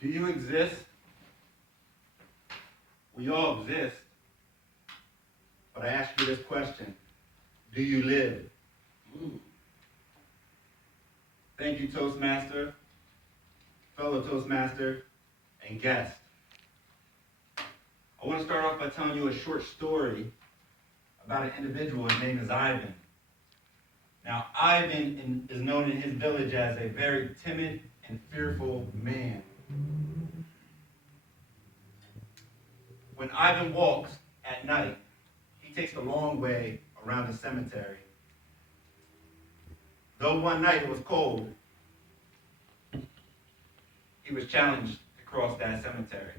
Do you exist? We all exist. But I ask you this question. Do you live? Thank you, Toastmaster, fellow Toastmaster, and guest. I want to start off by telling you a short story about an individual. His name is Ivan. Now, Ivan is known in his village as a very timid and fearful man. When Ivan walks at night, he takes the long way around the cemetery. Though one night it was cold, he was challenged to cross that cemetery.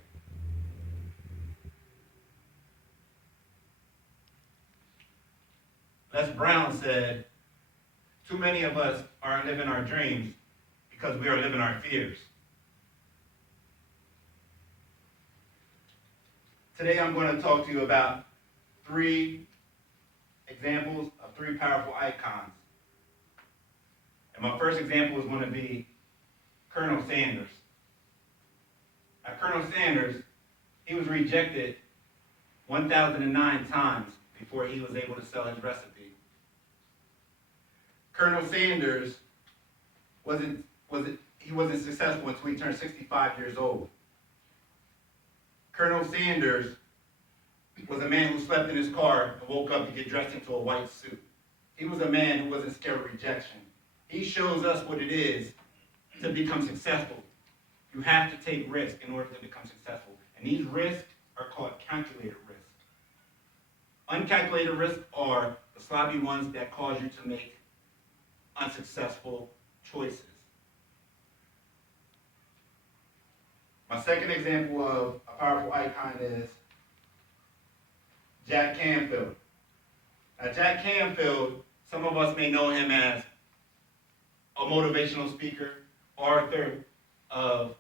Les Brown said, "Too many of us aren't living our dreams because we are living our fears." Today I'm going to talk to you about 3 examples of 3 powerful icons. And my first example is going to be Colonel Sanders. Now, Colonel Sanders, he was rejected 1,009 times before he was able to sell his recipe. Colonel Sanders wasn't successful until he turned 65 years old. Colonel Sanders was a man who slept in his car and woke up to get dressed into a white suit. He was a man who wasn't scared of rejection. He shows us what it is to become successful. You have to take risks in order to become successful. And these risks are called calculated risks. Uncalculated risks are the sloppy ones that cause you to make unsuccessful choices. My second example of a powerful icon is Jack Canfield. Now, Jack Canfield, some of us may know him as a motivational speaker, author of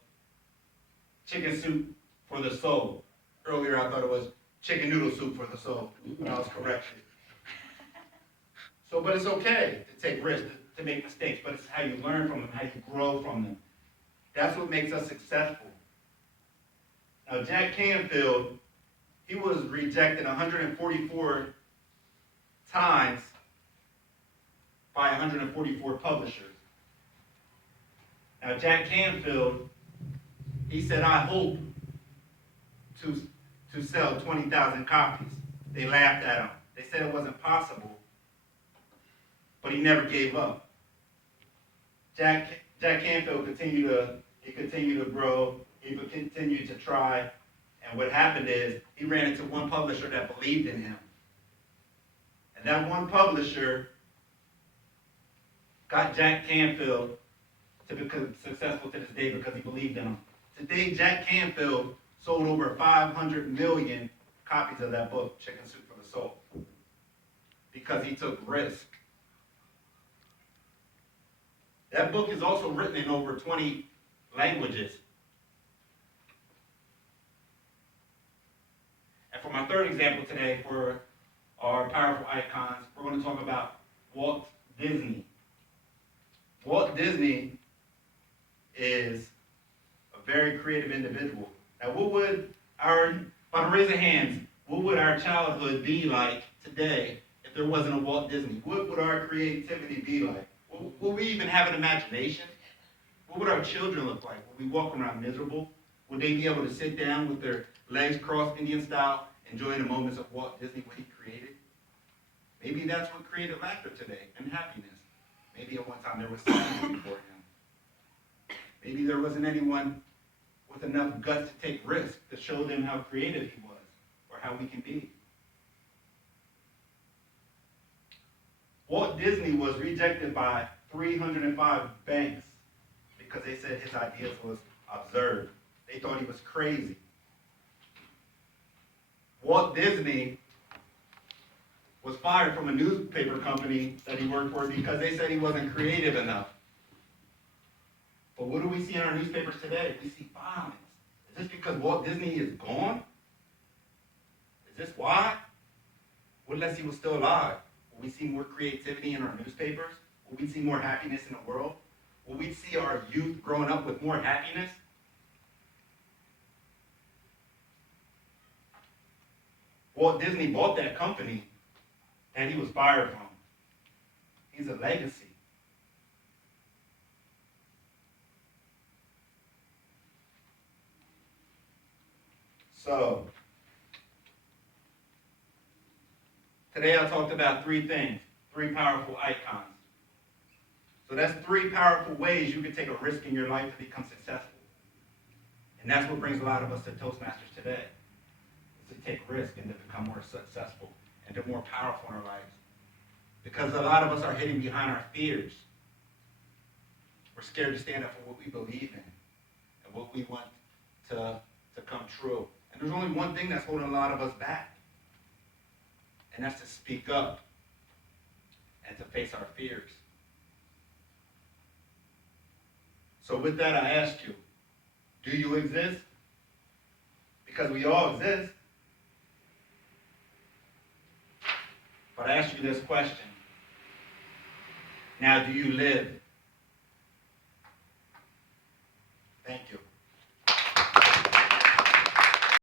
Chicken Soup for the Soul. Earlier I thought it was Chicken Noodle Soup for the Soul, but I was corrected. But it's okay to take risks, to make mistakes, but it's how you learn from them, how you grow from them. That's what makes us successful. Now, Jack Canfield, he was rejected 144 times by 144 publishers. Now, Jack Canfield, he said, "I hope to sell 20,000 copies." They laughed at him. They said it wasn't possible, but he never gave up. Jack Canfield continued to grow. He continued to try, and what happened is he ran into one publisher that believed in him, and that one publisher got Jack Canfield to become successful to this day because he believed in him. Today, Jack Canfield sold over 500 million copies of that book, Chicken Soup for the Soul, because he took risk. That book is also written in over 20 languages. And for my third example today, for our powerful icons, we're going to talk about Walt Disney. Walt Disney is a very creative individual. Now, by the raise of hands, what would our childhood be like today if there wasn't a Walt Disney? What would our creativity be like? Will we even have an imagination? What would our children look like? Would we walk around miserable? Would they be able to sit down with their legs crossed Indian style, enjoying the moments of Walt Disney, what he created? Maybe that's what created laughter today and happiness. Maybe at one time there was someone before him. Maybe there wasn't anyone with enough guts to take risks to show them how creative he was or how we can be. Walt Disney was rejected by 305 banks because they said his ideas was absurd. They thought he was crazy. Walt Disney was fired from a newspaper company that he worked for because they said he wasn't creative enough. But what do we see in our newspapers today? We see violence. Is this because Walt Disney is gone? Is this why? What unless he was still alive? Will we see more creativity in our newspapers? Will we see more happiness in the world? Will we see our youth growing up with more happiness? Walt Disney bought that company that he was fired from. He's a legacy. So, today I talked about three things, three powerful icons. So that's three powerful ways you can take a risk in your life to become successful. And that's what brings a lot of us to Toastmasters today, is to take risk and to become more successful and to more powerful in our lives. Because a lot of us are hiding behind our fears. We're scared to stand up for what we believe in and what we want to come true. And there's only one thing that's holding a lot of us back. And that's to speak up and to face our fears. So with that, I ask you, do you exist? Because we all exist. But I ask you this question. Now, do you live? Thank you.